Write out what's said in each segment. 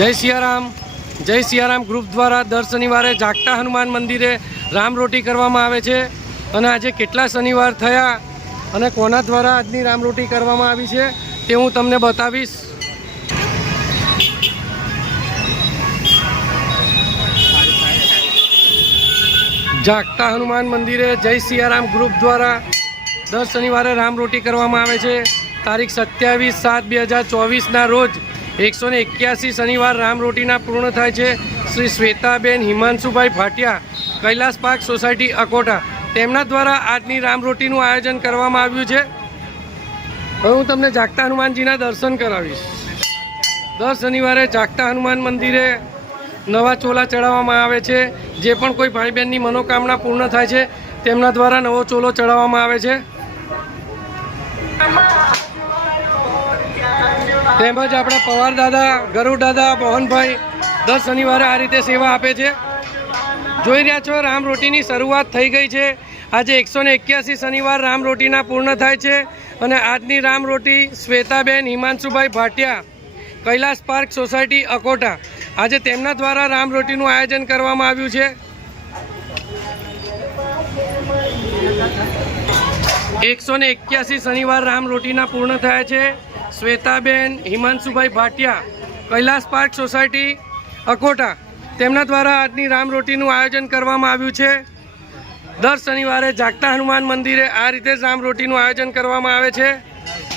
जय सियाराम ग्रुप द्वारा दर शनिवारे जागता हनुमान मंदिरे रामरोटी करवामां आवे छे अने आजे केटला शनिवार थया अने कोना द्वारा आजनी रामरोटी करवामां आवी छे ते हूँ तमने बतावीश। जागता हनुमान मंदिरे जय सियाराम ग्रुप द्वारा दर शनिवारे रामरोटी करवामां आवे छे। तारीख 27/7/2024 ना रोज 181 शनिवार रामरोटीना पूर्ण थाय छे। श्री श्वेताबेन हिमांशुभाई भाटिया कैलाश पार्क सोसायटी अकोटा तेमना द्वारा आजनी रामरोटीनुं आयोजन करवामां आव्युं छे। हवे हूँ तमने जागता हनुमानजीना दर्शन करावीश। दर शनिवारे जागता हनुमान मंदिरे नवा चोला चढ़ाववामां आवे छे। जे पण कोई भाई बहननी मनोकामना पूर्ण थाय छे तेमना द्वारा नवो चोलो चढ़ाववामां आवे छे। તેમજ આપણા પવાર દાદા, ગરુડ દાદા, મોહનભાઈ દર શનિવારે આ રીતે સેવા આપે છે। જોઈ રહ્યા છો રામરોટીની શરૂઆત થઈ ગઈ છે। આજે 181 શનિવાર રામરોટીના પૂર્ણ થાય છે અને આજની રામરોટી શ્વેતાબેન હિમાંશુભાઈ ભાટિયા કૈલાશ પાર્ક સોસાયટી અકોટા આજે તેમના દ્વારા રામરોટીનું આયોજન કરવામાં આવ્યું છે। 181 શનિવાર રામરોટીના પૂર્ણ થયા છે। श्वेताबेन हिमांशुभाई भाटिया कैलाश पार्क सोसायटी अकोटा तेमना द्वारा आजनी रामरोटीनुं आयोजन करवामां आव्युं छे। दर शनिवारे जागता हनुमान मंदिरे आ रीते रामरोटीनुं आयोजन करवामां आवे छे।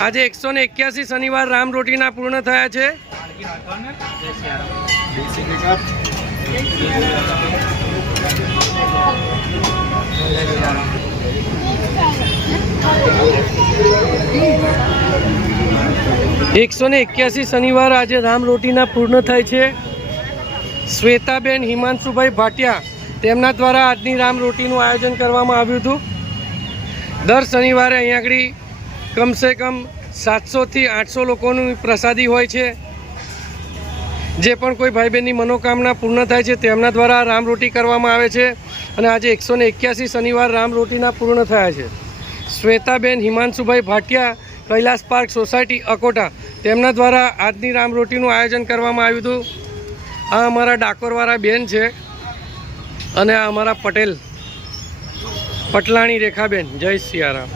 आजे 181 शनिवार रामरोटीना पूर्ण थया छे। एक 181 शनिवार आज रामरोटीना पूर्ण थाय छे। श्वेताबेन हिमांशुभाई भाटिया तेमना द्वारा आजनी रामरोटीनुं आयोजन करवामां आव्युं हतुं। दर शनिवारे अहीं आगळी कम से कम 700 થી 800 लोकोनी प्रसादी होय छे। जे पण कोई भाई बहननी मनोकामना पूर्ण थाय छे तेमना द्वारा रामरोटी करवामां आवे छे अने आजे 181 शनिवार रामरोटीना पूर्ण थया छे। श्वेताबेन हिमांशुभाई भाटिया कैलाश पार्क सोसायटी अकोटा तेमना द्वारा आजनी रामरोटीनुं आयोजन करवामां आव्युं हतुं। आ अमारा डाकोरवाळा बेन छे अने आ अमारा पटेल पटलाणी रेखाबेन। जय सियाराम।